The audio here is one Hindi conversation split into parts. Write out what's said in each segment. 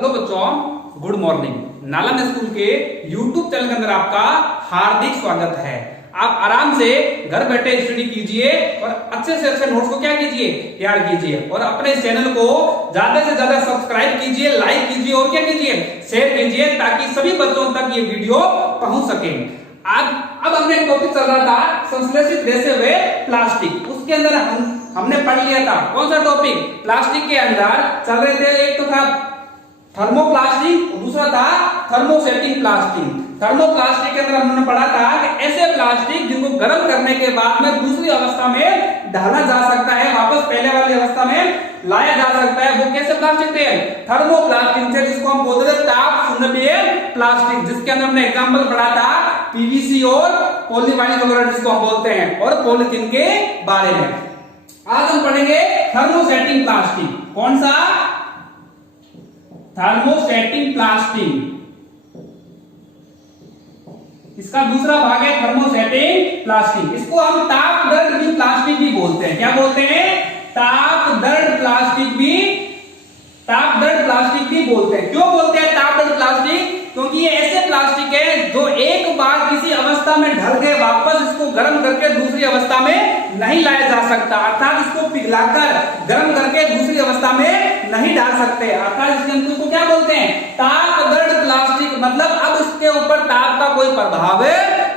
हेलो बच्चों, गुड मॉर्निंग। नालंदा स्कूल के यूट्यूब चैनल के अंदर आपका हार्दिक स्वागत है। आप आराम से घर बैठे स्टडी कीजिए और अच्छे से अच्छे नोट्स को क्या कीजिए, तैयार कीजिए और अपने चैनल को ज्यादा से ज्यादा सब्सक्राइब कीजिए, लाइक कीजिए और क्या कीजिए, शेयर कीजिए ताकि सभी बच्चों तक ये वीडियो पहुंच सके। अब हमने एक टॉपिक चल रहा था संश्लेषित रेशे हुए प्लास्टिक। उसके अंदर हमने पढ़ लिया था कौन सा टॉपिक, प्लास्टिक के अंदर चल रहे थे। एक तो था थर्मोप्लास्टिक और दूसरा था थर्मोसेटिंग प्लास्टिक। थर्मोप्लास्टिक के अंदर हमने पढ़ा था कि ऐसे प्लास्टिक जिनको गर्म करने के बाद में दूसरी अवस्था में ढाला जा सकता है, वापस पहले वाली अवस्था में लाया जा सकता है। वो कैसे प्लास्टिक थे? थर्मोप्लास्टिक थे, जिसको हम बोलते थे ताप शून्य प्लास्टिक, जिसके अंदर हमने एग्जाम्पल पढ़ा था पीवीसी और पॉलीवाइनिल वगैरह जिसको हम बोलते हैं, और पॉलीथीन के बारे में। आज हम पढ़ेंगे थर्मोसेटिंग प्लास्टिक। कौन सा? Thermosetting plastic. इसका दूसरा भाग है थर्मोसेटिंग प्लास्टिक। इसको हम ताप दर्द प्लास्टिक भी बोलते हैं। क्या बोलते हैं? ताप दर्द प्लास्टिक भी बोलते हैं। क्यों बोलते हैं ताप दर्द प्लास्टिक? क्योंकि ये ऐसे प्लास्टिक है जो एक बार किसी अवस्था में ढल गए, वापस इसको गर्म करके दूसरी अवस्था में नहीं लाया जा सकता। अर्थात इसको पिघलाकर गर्म करके दूसरी अवस्था में नहीं डाल सकते। अर्थात इसको क्या बोलते हैं? ताप दर्द प्लास्टिक। मतलब अब इसके ऊपर ताप का कोई प्रभाव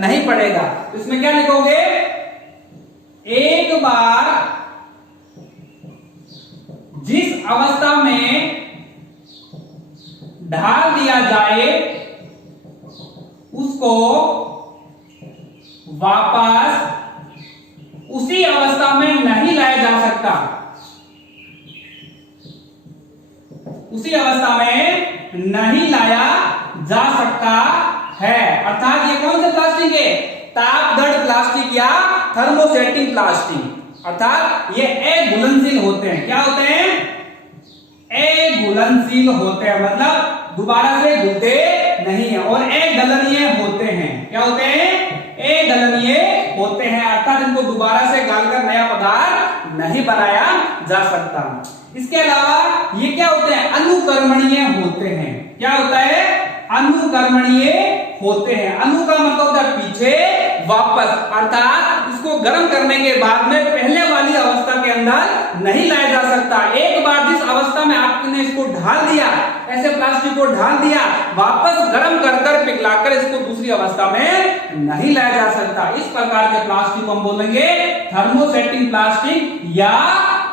नहीं पड़ेगा। तो इसमें क्या लिखोगे? एक बार जिस अवस्था में ढाल दिया जाए उसको वापस उसी अवस्था में नहीं लाया जा सकता। उसी अवस्था में नहीं लाया जा सकता है। अर्थात ये कौन से प्लास्टिक है? ताप दर्द प्लास्टिक या थर्मोसेटिंग प्लास्टिक। अर्थात ये अघुलनशील होते हैं। क्या होते हैं? अघुलनशील होते हैं, मतलब दोबारा से घुलते नहीं है, और अगलनीय होते हैं। क्या होते हैं? अगलनीय होते हैं। अर्थात इनको दोबारा से गालकर नया पदार्थ नहीं बनाया जा सकता। इसके अलावा ये क्या होते हैं? अनुकर्मणीय होते हैं। क्या होता है? अनुकर्मणीय होते हैं। अनु का मतलब होता है पीछे, वापस। अर्थात इसको गर्म करने के बाद में पहले वाली अवस्था के अंदर नहीं लाया जा सकता। एक बार जिस अवस्था में आपने इसको ढाल दिया, ऐसे प्लास्टिक को ढाल दिया, वापस गर्म कर पिघलाकर इसको दूसरी अवस्था में नहीं लाया जा सकता। इस प्रकार के प्लास्टिक को हम बोलेंगे थर्मोसेटिंग प्लास्टिक या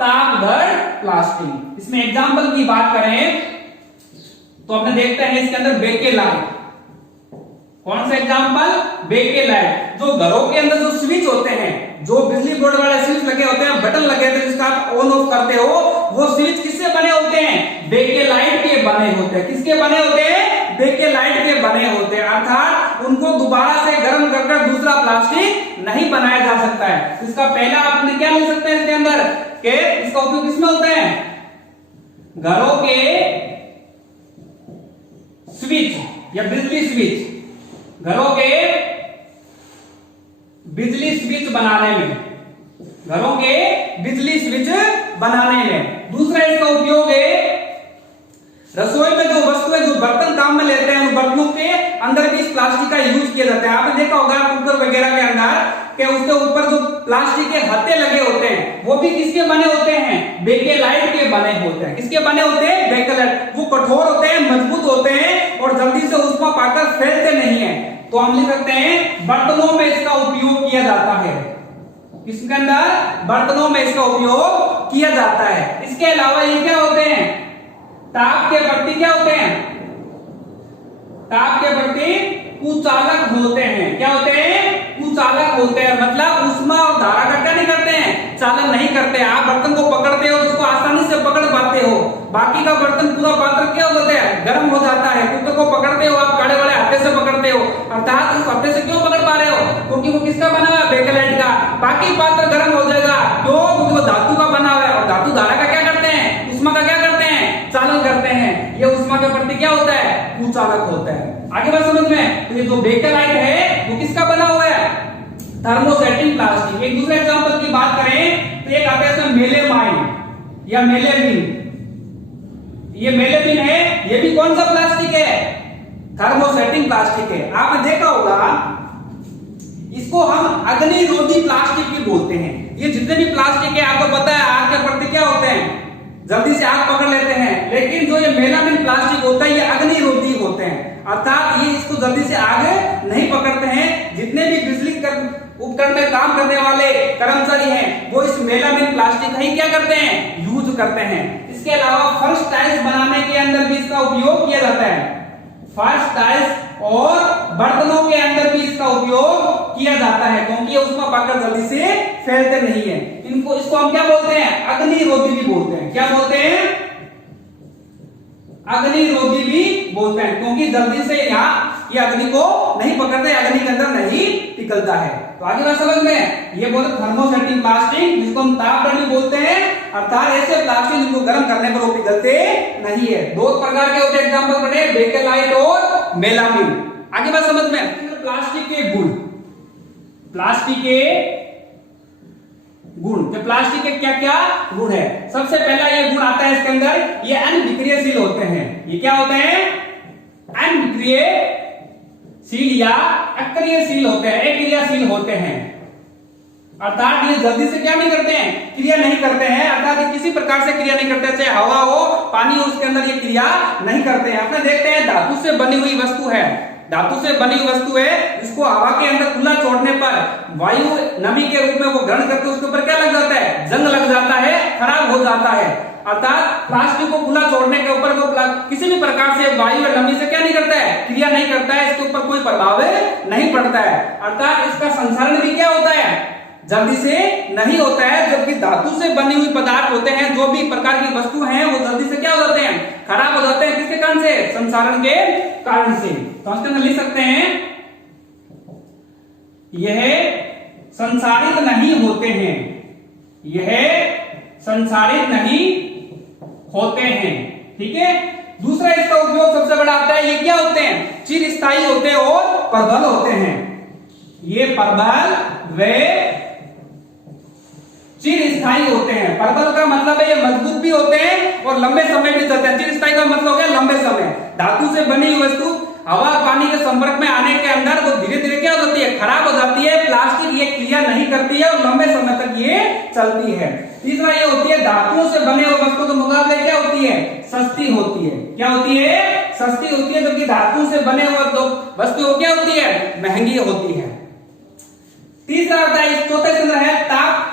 ताप दर्द प्लास्टिक। इसमें एग्जाम्पल की बात करें तो अपने देखते हैं इसके अंदर बेकेलाइट। कौन सा एग्जाम्पल? बेकेलाइट। जो घरों के अंदर जो स्विच होते हैं, जो बिजली बोर्ड वाले स्विच लगे होते हैं, बटन लगे होते हैं जिसका आप ऑन ऑफ करते हो, वो स्विच किससे बने होते हैं? बेकेलाइट के बने होते हैं। किसके बने होते हैं? बेकेलाइट के बने होते हैं। अर्थात उनको दोबारा से गर्म कर दूसरा प्लास्टिक नहीं बनाया जा सकता है। इसका पहला आपने क्या ले सकते हैं इसके अंदर के इसका उपयोग किसमें होता है? घरों के स्विच या बिजली स्विच, घरों के बिजली स्विच बनाने में, घरों के बिजली स्विच बनाने में। दूसरा इसका उपयोग है रसोई में जो वस्तुएं, जो बर्तन काम में लेते हैं, बर्तनों के अंदर भी इस प्लास्टिक का यूज किया जाता है। आपने देखा होगा कुकर वगैरह के अंदर कि उसके ऊपर जो प्लास्टिक के हत्थे लगे होते हैं, वो भी किसके बने होते हैं? बेकेलाइट के बने होते हैं। किसके बने होते हैं? बेकेलाइट। वो कठोर होते हैं, मजबूत होते हैं और जल्दी से उष्मा पाकर फैलते नहीं है। तो हम लिख सकते हैं बर्तनों में इसका उपयोग किया जाता है। इसके अंदर बर्तनों में इसका उपयोग किया जाता है। इसके अलावा ये क्या होते हैं? ताप के प्रति क्या होते हैं? ताप के प्रति कुचालक होते हैं। क्या होते हैं? कुचालक होते हैं। मतलब उष्मा और धारा का क्या नहीं करते हैं? चालन नहीं करते। आप बर्तन को पकड़ते हो, उसको आसानी से पकड़ पाते हो। बाकी का बर्तन पूरा पात्र क्या होता है? गर्म हो जाता है। कुकर को पकड़ते हो आप, काड़े वाले हाथे से पकड़ते हो। अर्थात उस हाथे से क्यों पकड़ पा रहे हो? क्योंकि वो किसका बना हुआ है? बेकेलाइट का। बाकी पात्र गर्म हो जाएगा। क्यों? क्योंकि वो धातु का बना हुआ है, और धातु धारा का क्या करते हैं? उष्मा का क्या करते हैं? चालन करते हैं। ये उष्मा के प्रति क्या होता है? कुचालक होता है। आगे बात समझ में? तो ये जो बेकेलाइट है वो किसका बना हुआ है? Thermosetting plastic. एक दूसरे एग्जांपल की बात करें तो एक आता है मेलेमाइन या मेलेमिन। ये मेलेमिन है, ये भी कौन सा प्लास्टिक है? थर्मोसेटिंग प्लास्टिक है। आपने देखा होगा इसको हम अग्निरोधी प्लास्टिक भी बोलते हैं। ये जितने भी प्लास्टिक है आपको पता है आग के प्रति क्या होते हैं, जल्दी से आग पकड़ लेते हैं, लेकिन जो ये मेलामिन प्लास्टिक होता है ये अग्निरोधी होते हैं, अर्थात ये इसको जल्दी से आग नहीं पकड़ते हैं। जितने भी बिजली उपकरण में काम करने वाले कर्मचारी हैं वो इस मेलामिन प्लास्टिक ही क्या करते हैं, यूज करते हैं। इसके अलावा फर्श टाइल्स बनाने के अंदर भी इसका उपयोग किया जाता है। फर्श टाइल्स और बर्तनों के अंदर भी इसका उपयोग किया जाता है, क्योंकि उसमें पकड़ जल्दी से फैलते नहीं है। इसको हम क्या बोलते हैं, अग्निरोधी भी बोलते हैं। क्या बोलते हैं, अग्निरोधी भी बोलते हैं, क्योंकि जल्दी से यहाँ ये अग्नि को नहीं पकड़ते, अग्नि के अंदर नहीं पिघलता है। तो आगे बात समझ में, ये बोलते थर्मोसेटिंग प्लास्टिक, जिसको हम तापदर्शी बोलते हैं, अर्थात ऐसे प्लास्टिक जिनको गर्म करने पर वो पिघलते नहीं है। दो प्रकार के होते हैं, एग्जांपल पढ़े, बेकेलाइट और मेलामिन। आगे बात समझ में, प्लास्टिक के गुण, प्लास्टिक के गुण, तो प्लास्टिक के क्या क्या गुण है? सबसे पहला ये गुण आता है इसके अंदर, ये अनविक्रियशील होते हैं। ये क्या होते हैं, अनविक्रियशील या अक्रियशील होते हैं, अक्रियाशील होते हैं, अर्थात ये जल्दी से क्या नहीं करते हैं, क्रिया नहीं करते हैं, अर्थात ये किसी प्रकार से क्रिया नहीं करते, चाहे हवा हो पानी हो उसके अंदर ये क्रिया नहीं करते हैं। अपने देखते हैं धातु से बनी हुई वस्तु है, धातु से बनी हुई वस्तु है, इसको हवा के अंदर खुला छोड़ने पर वायु नमी के रूप में वो ग्रहण करके उसके ऊपर क्या लग जाता है, जंग लग जाता है, खराब हो जाता है। अर्थात प्लास्टिक को खुला छोड़ने के ऊपर वो किसी भी प्रकार से वायु और नमी से क्या नहीं करता है, क्रिया नहीं करता है, इसके ऊपर कोई प्रभाव नहीं पड़ता है, अर्थात इसका संसरण भी क्या होता है, जल्दी से नहीं होता है। जबकि धातु से बनी हुई पदार्थ होते हैं, जो भी प्रकार की वस्तु हैं, वो जल्दी से क्या हो जाते हैं, खराब हो जाते हैं। किसके कारण से, संसारण के कारण से। तो इसके अंदर लिख सकते हैं, यह संसारित नहीं होते हैं, यह संसारित नहीं होते हैं, ठीक है। दूसरा इसका उपयोग सबसे बड़ा आता है, ये क्या होते हैं, चिरस्थायी होते हैं और प्रबल होते हैं। ये प्रबल वे चिरस्थायी होते हैं। प्रबल का मतलब है ये मजबूत भी होते हैं और लंबे समय भी चलते हैं। चिरस्थायी का मतलब हो गया लंबे समय। धातु से बनी हुई वस्तु हवा पानी के संपर्क में आने के अंदर वो धीरे धीरे क्या हो जाती है, खराब हो जाती है। प्लास्टिक ये क्रिया नहीं करती है और लंबे समय तक ये चलती है। तीसरा ये होती है, धातुओं से बने हुए वस्तु के मुकाबले क्या होती है, सस्ती होती है। क्या होती है, सस्ती होती है, जबकि धातु से बने हुए वस्तु क्या होती है, महंगी होती है। तीसरा होता है, इस चौथे से है ताप,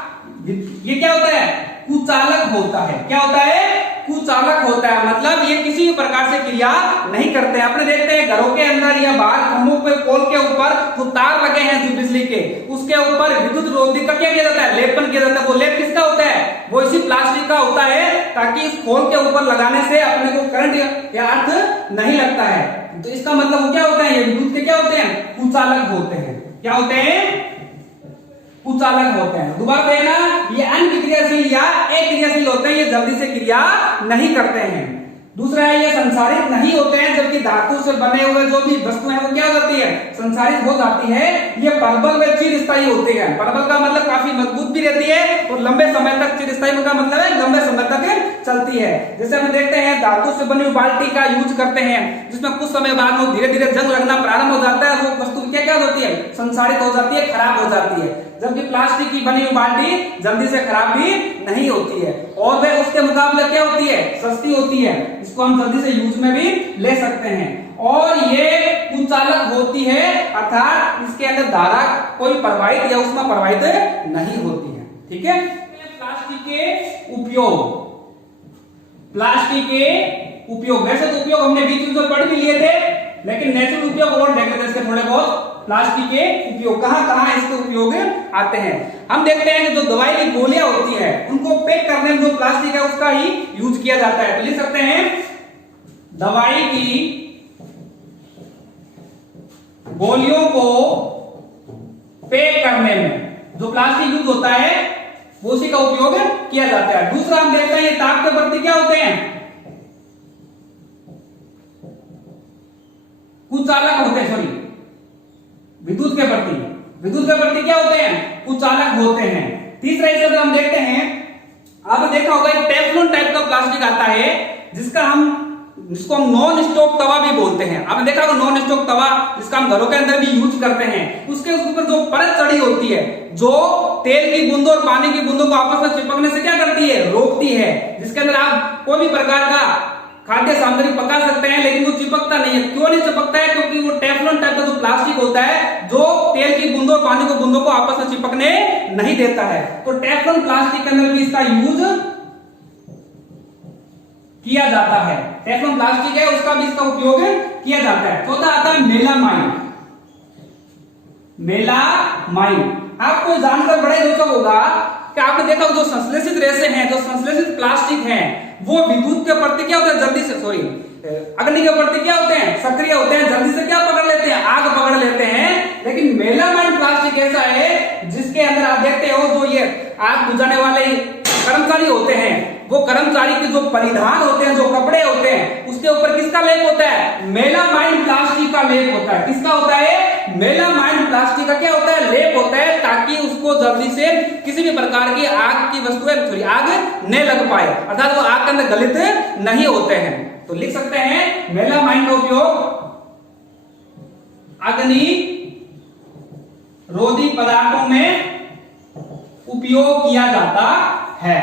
ये क्या होता है, कुचालक होता है। क्या होता है, कुचालक होता है, मतलब ये किसी भी प्रकार से क्रिया नहीं करते हैं। अपने देखते हैं घरों के अंदर या बाहर खंभों पे पोल के ऊपर जो तार लगे हैं जो बिजली के, उसके ऊपर विद्युत रोधी का क्या किया जाता है, लेपन किया जाता है। वो लेप किसका होता है, वो इसी प्लास्टिक का होता है, ताकि इस खोल के ऊपर लगाने से अपने को करंट या अर्थ नहीं लगता है। तो इसका मतलब क्या होता है, ये विद्युत के क्या होते हैं, कुचालक होते हैं। क्या होते हैं, कुचालक होते हैं। दोबारा देखना, ये अनविक्रियाशील या अक्रियाशील होते हैं, ये जल्दी से क्रिया नहीं करते हैं। दूसरा है, ये संसारित नहीं होते हैं, जबकि धातु से बने हुए जो भी वस्तु है वो क्या हो जाती है, संसारित हो जाती है। ये प्रबल व चिरस्थायी होते हैं। प्रबल का मतलब काफी मजबूत भी रहती है और लंबे समय तक, चिरस्थायी का मतलब है लंबे समय तक चलती है। जैसे हम देखते हैं धातु से बनी हुई बाल्टी का यूज करते हैं, जिसमें कुछ समय बाद वो धीरे धीरे जंग लगना प्रारंभ हो जाता है, वो वस्तु क्या हो जाती है, संसारित हो जाती है, खराब हो जाती है। जबकि प्लास्टिक की बनी हुई बाल्टी जल्दी से खराब भी नहीं होती है और वह उसके मुकाबले क्या होती है, सस्ती होती है। इसको हम जल्दी से यूज में भी ले सकते हैं। और ये कुचालक होती है, अर्थात इसके अंदर धारा कोई प्रवाहित या उष्मा प्रवाहित नहीं होती है, ठीक है। प्लास्टिक के उपयोग, प्लास्टिक के उपयोग, वैसे तो उपयोग हमने बीच में पढ़ भी लिए थे, लेकिन नेचुरल उपयोग और देख लेते हैं इसके थोड़े बहुत। प्लास्टिक के उपयोग कहां कहां इसके उपयोग आते हैं। हम देखते हैं कि जो दवाई की गोलियां होती है उनको पैक करने में जो प्लास्टिक है उसका ही यूज किया जाता है। तो लिख सकते हैं, दवाई की गोलियों को पैक करने में जो प्लास्टिक यूज होता है वो उसी का उपयोग किया जाता है। दूसरा हम देखते हैं, ये ताप के प्रति क्या होते हैं, कुचालक होते हैं, सॉरी विद्युत के प्रति, विद्युत के प्रति क्या होते हैं, कुचालक होते हैं। तीसरा इसके अंदर हम देखते हैं, आपने देखा होगा एक टेफ्लॉन टाइप का प्लास्टिक आता है, जिसको हम नॉन स्टॉप तवा भी बोलते हैं। आपने देखा होगा नॉन स्टॉप तवा जिसका हम घरों के अंदर भी यूज करते हैं, उसके ऊपर जो परत चढ़ी होती है, जो तेल की बूंदों और पानी की बूंदों को आपस में चिपकने से क्या करती है, रोकती है, जिसके अंदर आप कोई भी प्रकार का खाद्य सामग्री पका सकते हैं, लेकिन वो चिपकता नहीं है। क्यों नहीं चिपकता है? क्योंकि वो टेफलॉन टाइप का जो प्लास्टिक होता है, जो तेल की बूंदों और पानी की बूंदों को आपस में चिपकने नहीं देता है। तो टेफलॉन प्लास्टिक के अंदर भी इसका यूज किया जाता है। टेफलॉन प्लास्टिक है, उसका भी इसका उपयोग किया जाता है। चौथा आता है मेलामाइन। मेलामाइन आपको जानकर बड़ा रोचक होगा कि आपने देखा जो संश्लेषित रेशे हैं, जो संश्लेषित प्लास्टिक हैं, वो विद्युत के प्रति क्या होते हैं, जल्दी से अग्नि के प्रति क्या होते हैं, सक्रिय होते हैं, जल्दी से क्या पकड़ लेते हैं, आग पकड़ लेते हैं। लेकिन मेलामाइन प्लास्टिक ऐसा है जिसके अंदर आप देखते हो जो ये आग बुझाने वाले कर्मचारी होते हैं, वो कर्मचारी के जो परिधान होते हैं, जो कपड़े होते हैं, उसके ऊपर किसका लेप होता है, मेलामाइन प्लास्टिक का लेप होता है। किसका होता है? मेलामाइन प्लास्टिक का क्या होता है, लेप होता है, ताकि उसको जल्दी से किसी भी प्रकार की आग की वस्तुएं आग न लग पाए, अर्थात वो आग के अंदर गलित नहीं होते हैं। तो लिख सकते हैं मेलामाइन का उपयोग अग्नि रोधी पदार्थों में उपयोग किया जाता है।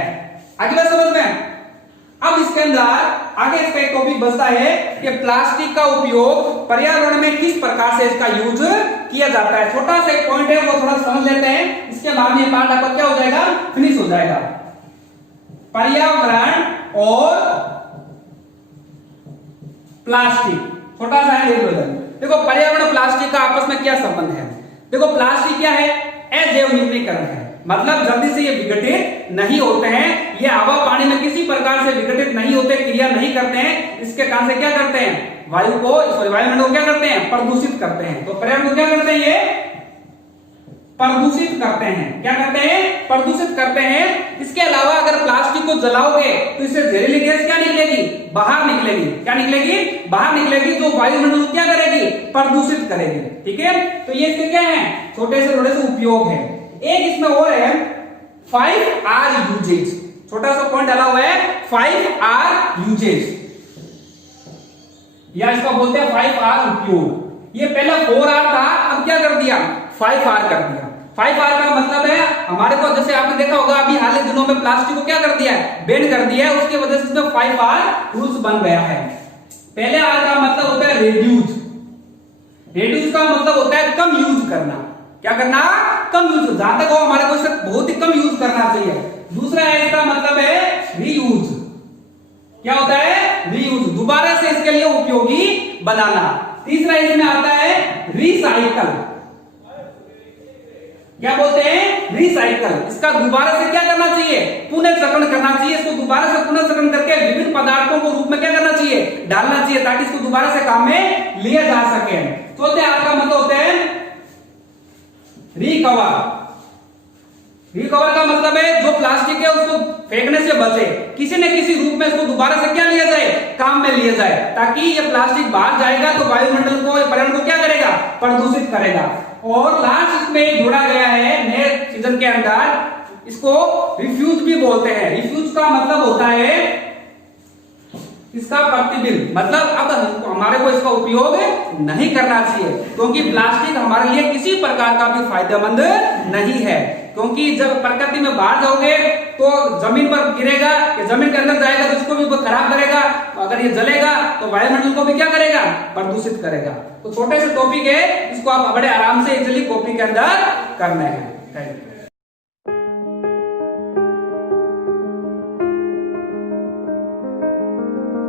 आगे बात समझ में? अब इसके अंदर आगे इसका एक टॉपिक बचता है कि प्लास्टिक का उपयोग पर्यावरण में किस प्रकार से इसका यूज किया जाता है। छोटा सा एक पॉइंट है, वो थोड़ा समझ लेते हैं, इसके बाद में पार्ट आपका क्या हो जाएगा, फिनिश हो जाएगा। पर्यावरण और प्लास्टिक, छोटा सा है देखो पर्यावरण और प्लास्टिक का आपस में क्या संबंध है। देखो प्लास्टिक क्या है, अजैव निम्नीकरण है, मतलब जल्दी से ये विघटित नहीं होते हैं, ये हवा पानी में किसी प्रकार से विघटित नहीं होते, क्रिया नहीं करते हैं। इसके कारण से क्या करते हैं, वायुमंडल को क्या करते हैं, प्रदूषित करते हैं। तो पर्यावरण को क्या करते हैं, ये प्रदूषित करते हैं। क्या करते हैं, प्रदूषित करते हैं। इसके अलावा अगर प्लास्टिक को जलाओगे तो इससे जहरीली गैस क्या निकलेगी, बाहर निकलेगी। क्या निकलेगी, बाहर निकलेगी, जो वायुमंडल को क्या करेगी, प्रदूषित करेगी। ठीक है, तो ये इसके क्या है, छोटे से थोड़े से उपयोग है। एक इसमें और है 5R यूजेज, छोटा सा पॉइंट डाला हुआ है 5R यूजेज, या इसका बोलते हैं 5R उपयोग। ये पहला 4R था, अब क्या कर दिया, 5R कर दिया। 5R का मतलब है हमारे को, जैसे आपने देखा होगा अभी हाल के दिनों में प्लास्टिक को क्या कर दिया है, बैन कर दिया है, उसकी वजह से इसमें 5R रूल्स बन गया है। पहले R का मतलब होता है रेड्यूस, रेड्यूस का मतलब होता है कम यूज करना। क्या करना, कम यूज, जहां तक हो हमारे को इसे बहुत ही कम यूज करना चाहिए। दूसरा है इसका मतलब है रीयूज। क्या होता है, रीयूज, दोबारा से इसके लिए उपयोगी बनाना। तीसरा इसमें आता है रिसाइकल। क्या बोलते हैं, रिसाइकल। इसका दोबारा से क्या करना चाहिए, पुनर्चक्रण करना चाहिए। इसको दोबारा से पुनर्चक्रण करके विभिन्न पदार्थों को रूप में क्या करना चाहिए, डालना चाहिए, ताकि इसको दोबारा से काम में लिया जा सके। चौथे आपका मतलब होता है रिकवर। रिकवर का मतलब है जो प्लास्टिक है उसको फेंकने से बचे, किसी न किसी रूप में इसको दोबारा से क्या लिया जाए, काम में लिया जाए, ताकि ये प्लास्टिक बाहर जाएगा तो वायुमंडल को, पर्यावरण को क्या करेगा, प्रदूषित करेगा। और लास्ट इसमें जोड़ा गया है नए सीजन के अंदर, इसको रिफ्यूज भी बोलते हैं। रिफ्यूज का मतलब होता है इसका प्रतिबिंब, मतलब अब हमारे को इसका उपयोग नहीं करना चाहिए, क्योंकि प्लास्टिक हमारे लिए किसी प्रकार का भी फायदेमंद नहीं है। क्योंकि जब प्रकृति में बाहर जाओगे तो जमीन पर गिरेगा, जमीन के अंदर जाएगा तो उसको भी खराब करेगा, अगर ये जलेगा तो वायुमंडल को भी क्या करेगा, प्रदूषित करेगा। तो छोटे से टॉपिक है, इसको आप बड़े आराम से इजीली कॉपी के अंदर करना है। Thank you.